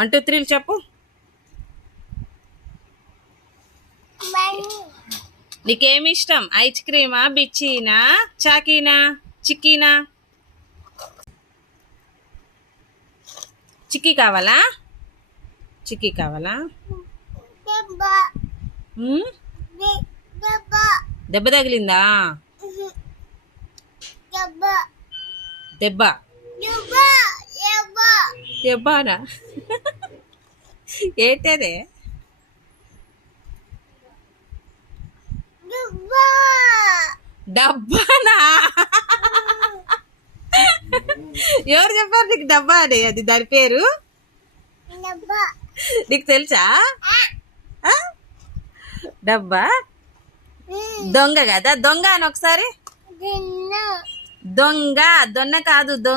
1 2 3 చెప్పు. నీకేమి ఇష్టం? ఐస్ క్రీమా, బిచ్చీనా, చాకీనా, చిక్కీనా? చిక్కీ కావాలా? చిక్కీ కావాలా? దెబ్బ తగిలిందా? దెబ్బ దెబ్బనా? ఏంటదే? డబ్బానా? ఎవరు చెప్పారు నీకు డబ్బా అని? అది దాని పేరు నీకు తెలుసా? డబ్బా దొంగ కదా. దొంగ అని ఒకసారి. దొంగ దొన్న కాదు, దొంగ.